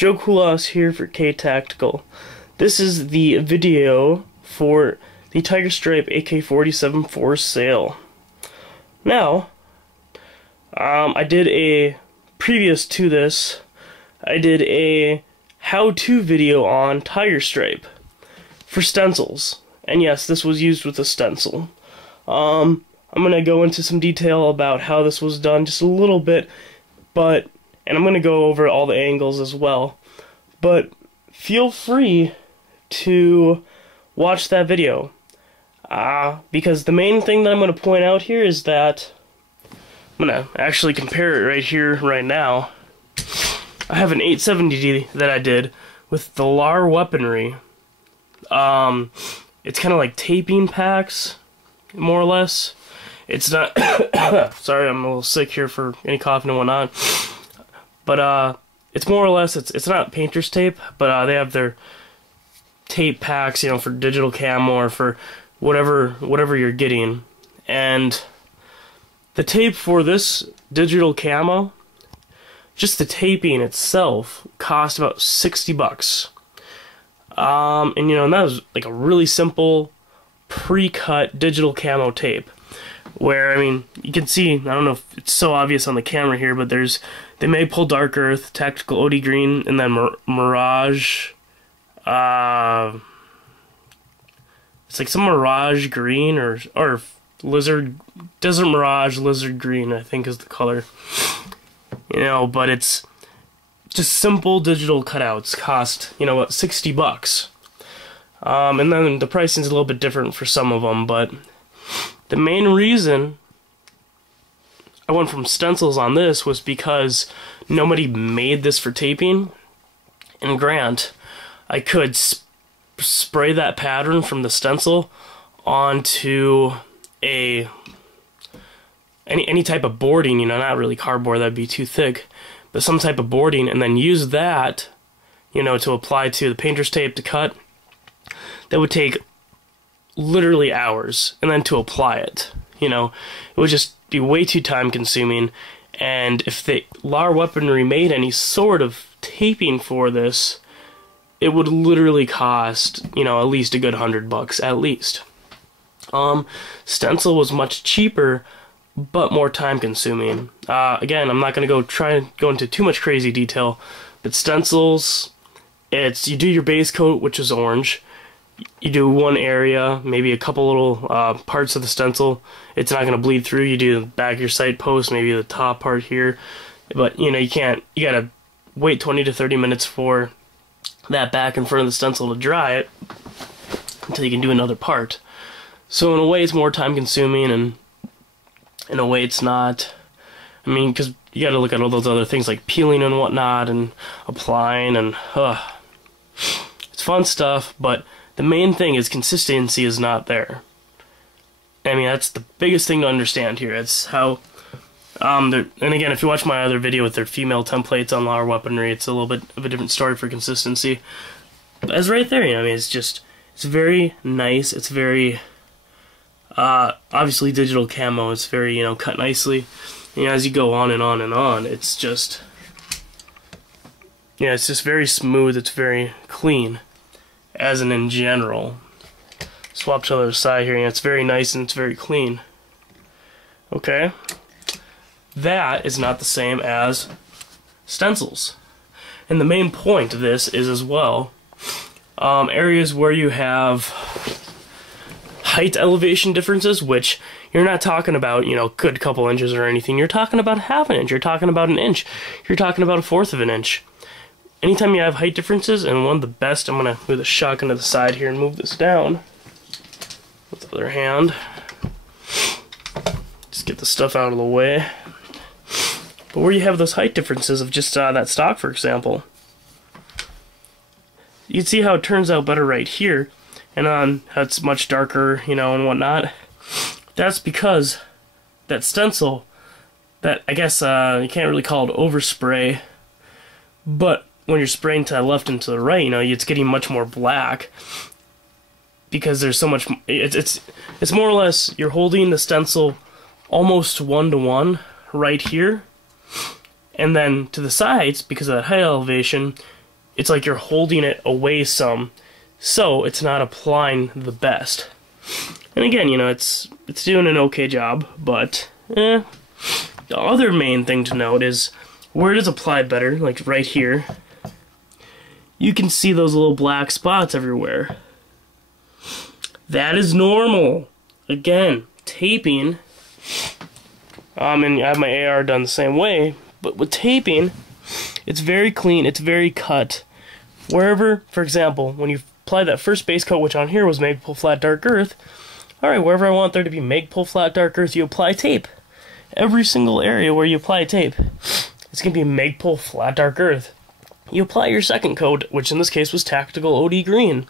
Joe Kulas here for K-Tactical. This is the video for the Tiger Stripe AK-47 for sale. Now, I did a, previous to this, I did a how-to video on Tiger Stripe for stencils. And yes, this was used with a stencil. I'm going to go into some detail about how this was done, just a little bit, and I'm going to go over all the angles as well. But feel free to watch that video. Because the main thing that I'm going to point out here is that I'm going to actually compare it right here, right now. I have an 870D that I did with the LAR weaponry. It's kind of like taping packs, more or less. It's not sorry, I'm a little sick here for any coughing and whatnot. But it's more or less, it's not painter's tape, but they have their tape packs, you know, for digital camo or for whatever you're getting. And the tape for this digital camo, just the taping itself, cost about 60 bucks. And you know, and that was like a really simple pre-cut digital camo tape. Where, I mean, you can see, I don't know if it's so obvious on the camera here, but they may pull Dark Earth, Tactical OD Green, and then Mirage, it's like some Mirage Green, or Lizard, Desert Mirage Lizard Green, I think is the color. You know, but it's just simple digital cutouts, cost, you know what, 60 bucks. And then the pricing is a little bit different for some of them, but the main reason I went from stencils on this was because nobody made this for taping. And Grant, I could spray that pattern from the stencil onto any type of boarding, you know, not really cardboard, that'd be too thick, but some type of boarding, and then use that, you know, to apply to the painter's tape to cut. That would take literally hours, and then to apply it, you know, it would just be way too time consuming. And if the LAR weaponry made any sort of taping for this, it would literally cost, you know, at least a good $100 at least. Stencil was much cheaper, but more time consuming. Again, I'm not going to try and go into too much crazy detail, but stencils, you do your base coat, which is orange. You do one area, maybe a couple little parts of the stencil. It's not going to bleed through. You do the back of your sight post, maybe the top part here. But, you know, you got to wait 20 to 30 minutes for that back in front of the stencil to dry it until you can do another part. So in a way it's more time consuming, and in a way it's not. I mean, because you got to look at all those other things like peeling and whatnot and applying, and it's fun stuff, but the main thing is consistency is not there. I mean, that's the biggest thing to understand here. It's how, and again, if you watch my other video with their female templates on LAR weaponry, it's a little bit of a different story for consistency. But it's right there, you know, I mean, it's very nice, it's very, obviously digital camo, it's very, you know, cut nicely. You know, as you go on and on and on, it's just, yeah, it's just very smooth, it's very clean. As in general. Swap to the other side here, and it's very nice and it's very clean. Okay? That is not the same as stencils. And the main point of this is as well, areas where you have height elevation differences, which you're not talking about, you know, a good couple inches or anything. You're talking about half an inch. You're talking about an inch. You're talking about a fourth of an inch. Anytime you have height differences, and one of the best, I'm going to move the shotgun to the side here and move this down with the other hand. Just get the stuff out of the way. But where you have those height differences of just that stock, for example, you can see how it turns out better right here, and how it's much darker, you know, and whatnot. That's because that stencil, that, I guess you can't really call it overspray, but when you're spraying to the left and to the right, you know, it's getting much more black because there's so much. It's more or less you're holding the stencil almost 1-to-1 right here, and then to the sides, because of that high elevation, it's like you're holding it away some, so it's not applying the best. And again, you know, it's doing an okay job, but the other main thing to note is where it is applied better, like right here. You can see those little black spots everywhere. That is normal. Again, taping, and I have my AR done the same way, but with taping, it's very clean, it's very cut. Wherever, for example, when you apply that first base coat, which on here was Make Pull Flat Dark Earth, alright, wherever I want there to be Make Pull Flat Dark Earth, you apply tape. Every single area where you apply tape, it's going to be Make Pull Flat Dark Earth. You apply your second coat, which in this case was Tactical OD Green.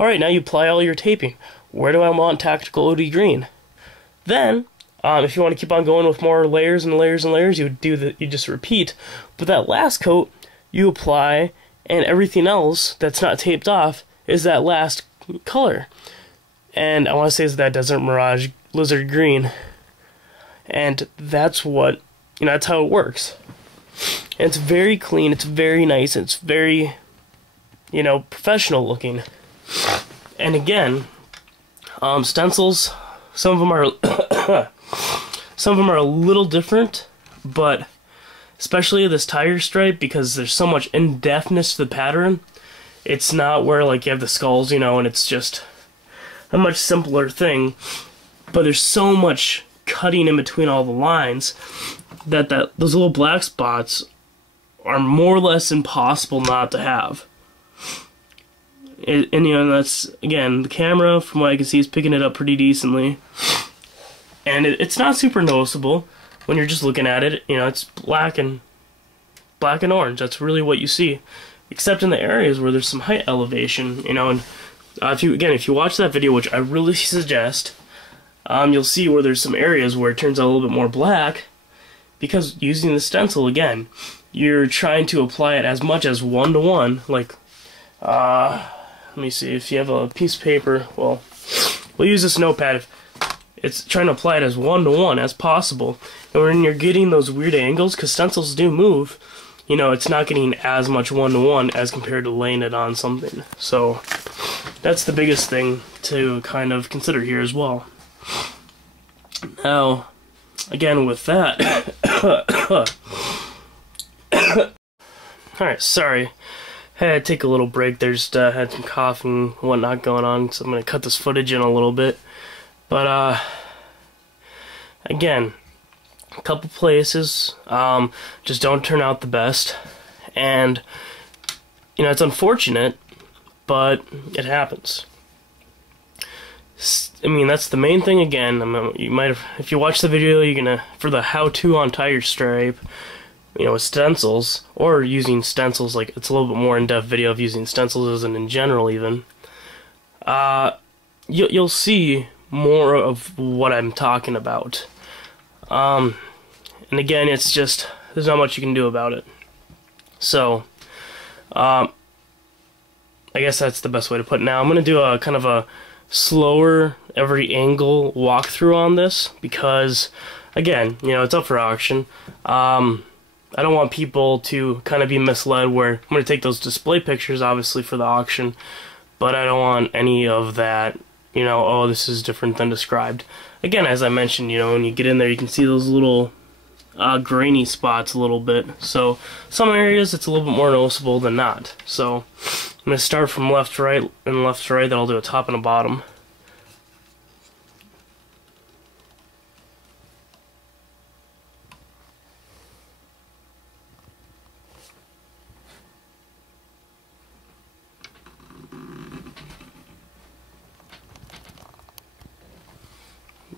Alright, now you apply all your taping. Where do I want Tactical OD Green? Then, if you want to keep on going with more layers and layers and layers, you just repeat. But that last coat, you apply, and everything else that's not taped off is that last color. And I want to say is that Desert Mirage Lizard Green. And that's what, you know, that's how it works. And it's very clean, it's very nice, it's very, you know, professional looking. And again, stencils, some of them are a little different, but especially this tiger stripe, because there's so much in-depthness to the pattern. It's not where like you have the skulls, you know, and it's just a much simpler thing, but there's so much cutting in between all the lines that those little black spots are more or less impossible not to have. And you know, that's, again, the camera, from what I can see, is picking it up pretty decently. And it's not super noticeable when you're just looking at it. You know, it's black and orange. That's really what you see, except in the areas where there's some height elevation. You know, and if you watch that video, which I really suggest, you'll see where there's some areas where it turns out a little bit more black, because using the stencil, again, you're trying to apply it as much as 1-to-1. Like, let me see, if you have a piece of paper, well, we'll use this notepad. It's trying to apply it as 1-to-1 as possible. And when you're getting those weird angles, because stencils do move, you know, it's not getting as much 1-to-1 as compared to laying it on something. So that's the biggest thing to kind of consider here as well. Now, again, with that, alright, sorry. Had to take a little break. There's had some coughing and whatnot going on, so I'm going to cut this footage in a little bit. But, again, a couple places just don't turn out the best. And, you know, it's unfortunate, but it happens. I mean, that's the main thing. Again, you might have, if you watch the video, you're gonna, for the how-to on tire stripe, you know, with stencils, or using stencils, like, it's a little bit more in-depth video of using stencils and in general even, you'll see more of what I'm talking about. And again, it's just, there's not much you can do about it. So, I guess that's the best way to put it. Now, I'm gonna do a kind of a slower every angle walkthrough on this, because again, you know, it's up for auction. I don't want people to kind of be misled where I'm going to take those display pictures obviously for the auction, but I don't want any of that, you know, oh, this is different than described. Again, as I mentioned, you know, when you get in there, you can see those little grainy spots a little bit. So some areas it's a little bit more noticeable than not. So I'm going to start from left to right and left to right, then I'll do a top and a bottom.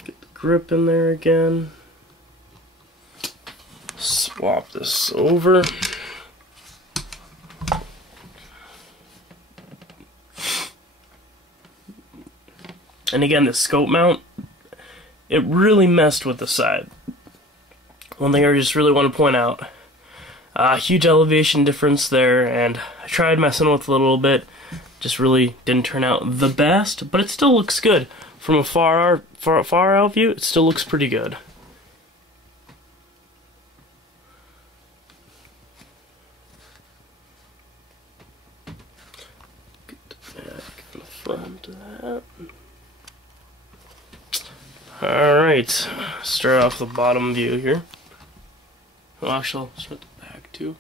Get the grip in there again. Swap this over. And again, the scope mount, it really messed with the side. One thing I just really want to point out, huge elevation difference there, and I tried messing with it a little bit, just really didn't turn out the best, but it still looks good. From a far out view, it still looks pretty good. Alright, start off the bottom view here. Well, actually, I'll start the back too.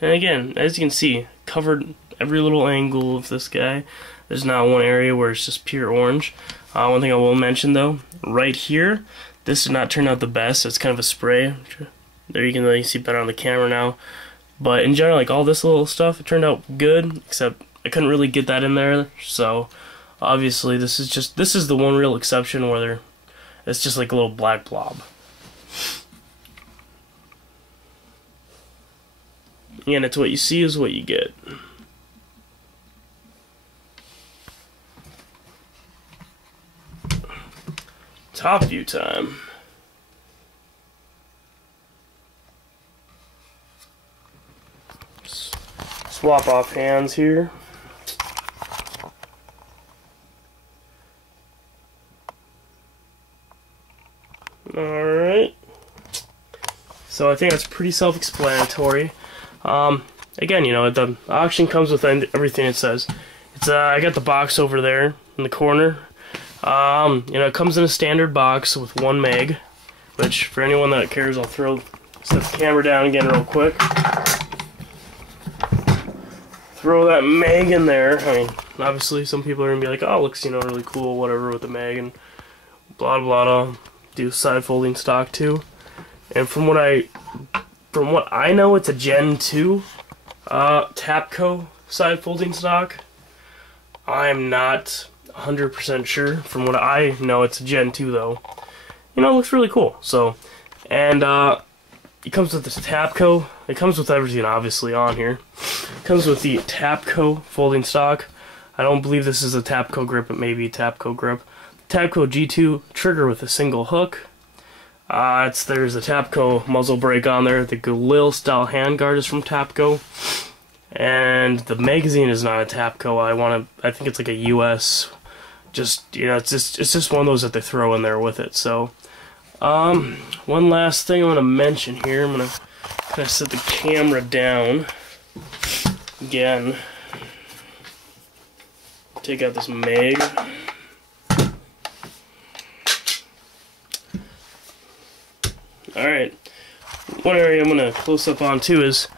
And again, as you can see, covered every little angle of this guy. There's not one area where it's just pure orange. One thing I will mention though, right here, this did not turn out the best. It's kind of a spray. There you can really see better on the camera now. But in general, like all this little stuff, it turned out good, except I couldn't really get that in there. So obviously this is the one real exception where it's just like a little black blob. And it's what you see is what you get. Top view time. Swap off hands here. Alright. So I think that's pretty self-explanatory. Again, you know, the auction comes with everything it says. It's I got the box over there in the corner. You know, it comes in a standard box with 1 meg, which for anyone that cares, I'll set the camera down again real quick. Throw that mag in there. I mean, obviously some people are gonna be like, oh, it looks, you know, really cool, whatever, with the mag and blah blah blah. Do side folding stock too. And from what I know, it's a Gen 2 Tapco side folding stock. I'm not 100% sure. From what I know, it's a Gen 2 though. You know, it looks really cool. So, and it comes with this Tapco. It comes with everything obviously on here. It comes with the Tapco folding stock. I don't believe this is a Tapco grip, it may be a Tapco grip. Tapco G2 trigger with a single hook. There's a Tapco muzzle brake on there. The Galil style handguard is from Tapco, and the magazine is not a Tapco. I think it's like a US. Just, you know, it's just one of those that they throw in there with it. So, one last thing I want to mention here. I'm gonna kind of set the camera down again. Take out this mag. Alright, one area I'm going to close up on too is,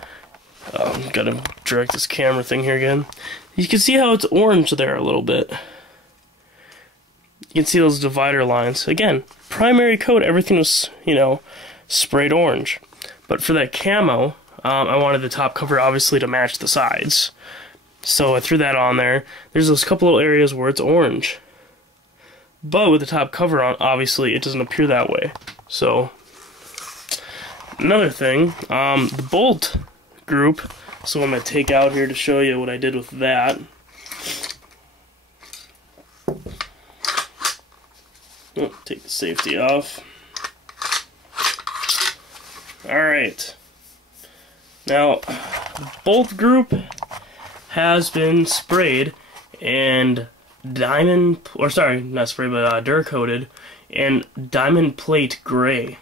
gotta direct this camera thing here again. You can see how it's orange there a little bit. You can see those divider lines. Again, primary coat, everything was, you know, sprayed orange. But for that camo, I wanted the top cover obviously to match the sides. So I threw that on there. There's those couple of areas where it's orange. But with the top cover on, obviously it doesn't appear that way. So, another thing, the bolt group, so I'm going to take out here to show you what I did with that. Oh, take the safety off. Alright. Now, the bolt group has been sprayed and Duracoated and diamond plate gray.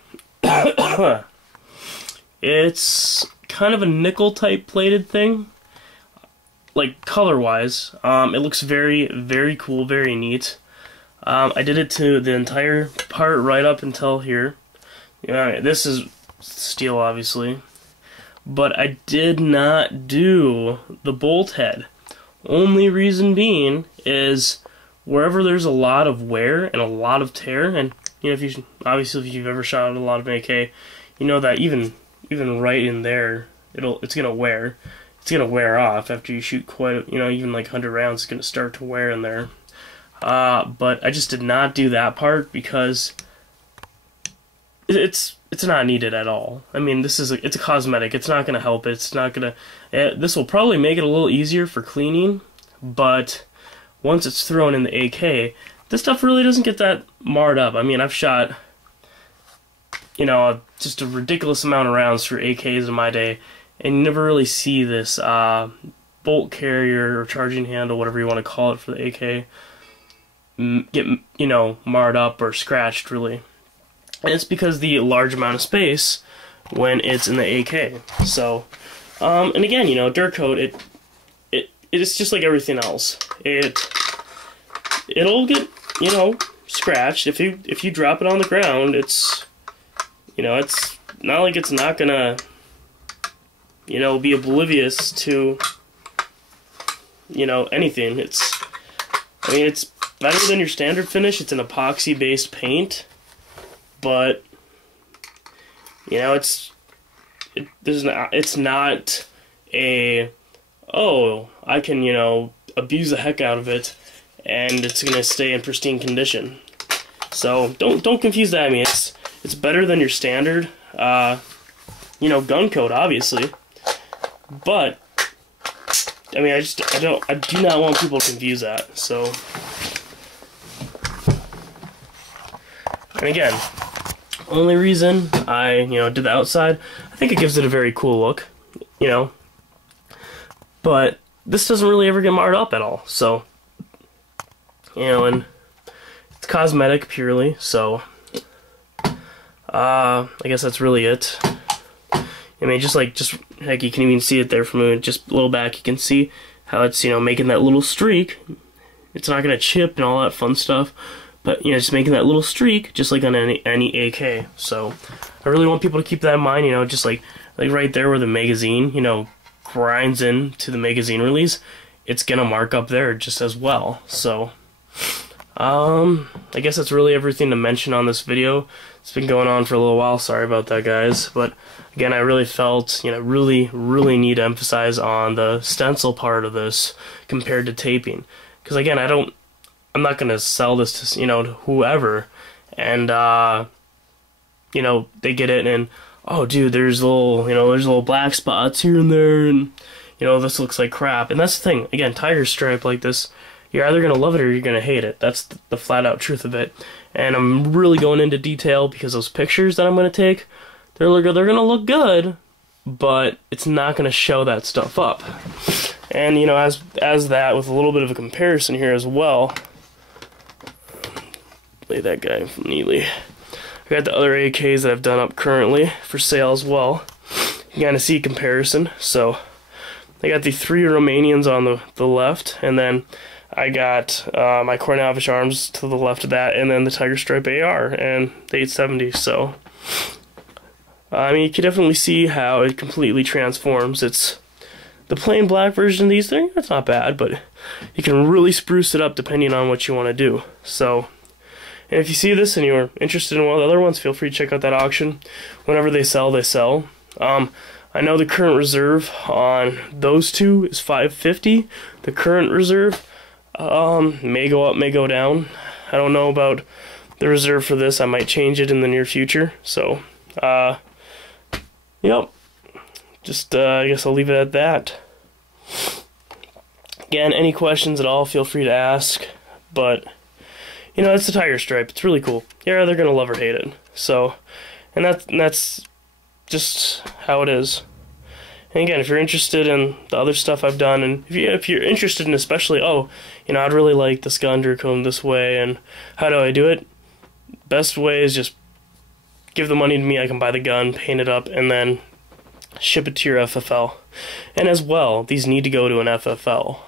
It's kind of a nickel type plated thing, like color wise. It looks very, very cool, very neat. I did it to the entire part right up until here. This is steel obviously, but I did not do the bolt head. Only reason being is wherever there's a lot of wear and a lot of tear, and you know, if you've ever shot a lot of AK, you know that even right in there, it's gonna wear. It's gonna wear off after you shoot even like 100 rounds. It's gonna start to wear in there. But I just did not do that part because it's not needed at all. I mean, it's a cosmetic. It's not gonna help. It's not gonna. This will probably make it a little easier for cleaning, but once it's thrown in the AK, this stuff really doesn't get that marred up. I mean, I've shot, you know, just a ridiculous amount of rounds for AKs in my day, and you never really see this bolt carrier or charging handle, whatever you want to call it for the AK, get, you know, marred up or scratched really. And it's because the large amount of space when it's in the AK. So, and again, you know, Duracoated, it's just like everything else. It'll get you know, scratched. If you drop it on the ground, it's, you know, it's not like it's not gonna, you know, be oblivious to, you know, anything. I mean, it's better than your standard finish. It's an epoxy-based paint, but, you know, it's not a, oh, I can, you know, abuse the heck out of it, and it's gonna stay in pristine condition. So don't confuse that. I mean, it's better than your standard, you know, gun coat, obviously, but I mean, I do not want people to confuse that. So, and again, only reason I, you know, did the outside, I think it gives it a very cool look, you know, but this doesn't really ever get marred up at all. So, you know, and it's cosmetic purely. So, I guess that's really it. I mean, just like you can even see it there from just a little back. You can see how it's, you know, making that little streak. It's not gonna chip and all that fun stuff, but, you know, just making that little streak, just like on any AK. So I really want people to keep that in mind. You know, just like right there where the magazine, you know, grinds into the magazine release, it's gonna mark up there just as well. So I guess that's really everything to mention on this video. It's been going on for a little while, sorry about that, guys, but again, I really felt, you know, really need to emphasize on the stencil part of this compared to taping, because again, I'm not gonna sell this to, you know, to whoever, and you know, they get it and, oh dude, there's little black spots here and there, and, you know, this looks like crap. And that's the thing, again, tiger stripe like this, you're either going to love it or you're going to hate it. That's the flat out truth of it. And I'm really going into detail because those pictures that I'm going to take, they're going to look good, but it's not going to show that stuff up. And, you know, as that, with a little bit of a comparison here as well, lay that guy neatly. I got the other AKs that I've done up currently for sale as well. You can kind of see a comparison. So I got the 3 Romanians on the left, and then I got my Cornelish Arms to the left of that, and then the Tiger Stripe AR and the 870. So, I mean, you can definitely see how it completely transforms. It's the plain black version of these things, that's not bad, but you can really spruce it up depending on what you want to do. So, and if you see this and you're interested in one of the other ones, feel free to check out that auction. Whenever they sell, they sell. I know the current reserve on those two is $550. The current reserve may go up, may go down. I don't know about the reserve for this. I might change it in the near future. So, yep. Just, I guess I'll leave it at that. Again, any questions at all, feel free to ask. But, you know, it's the Tiger Stripe. It's really cool. Yeah, they're gonna love or hate it. So, and that's just how it is. And again, if you're interested in the other stuff I've done, and if you're interested in especially, oh, you know, I'd really like this gun Duracoated this way, and how do I do it? Best way is just give the money to me, I can buy the gun, paint it up, and then ship it to your FFL. And as well, these need to go to an FFL.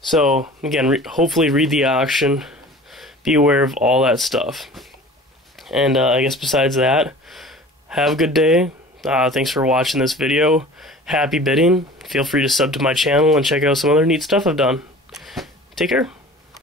So, again, hopefully read the auction, be aware of all that stuff. And I guess besides that, have a good day. Thanks for watching this video. Happy bidding. Feel free to sub to my channel and check out some other neat stuff I've done. Take care.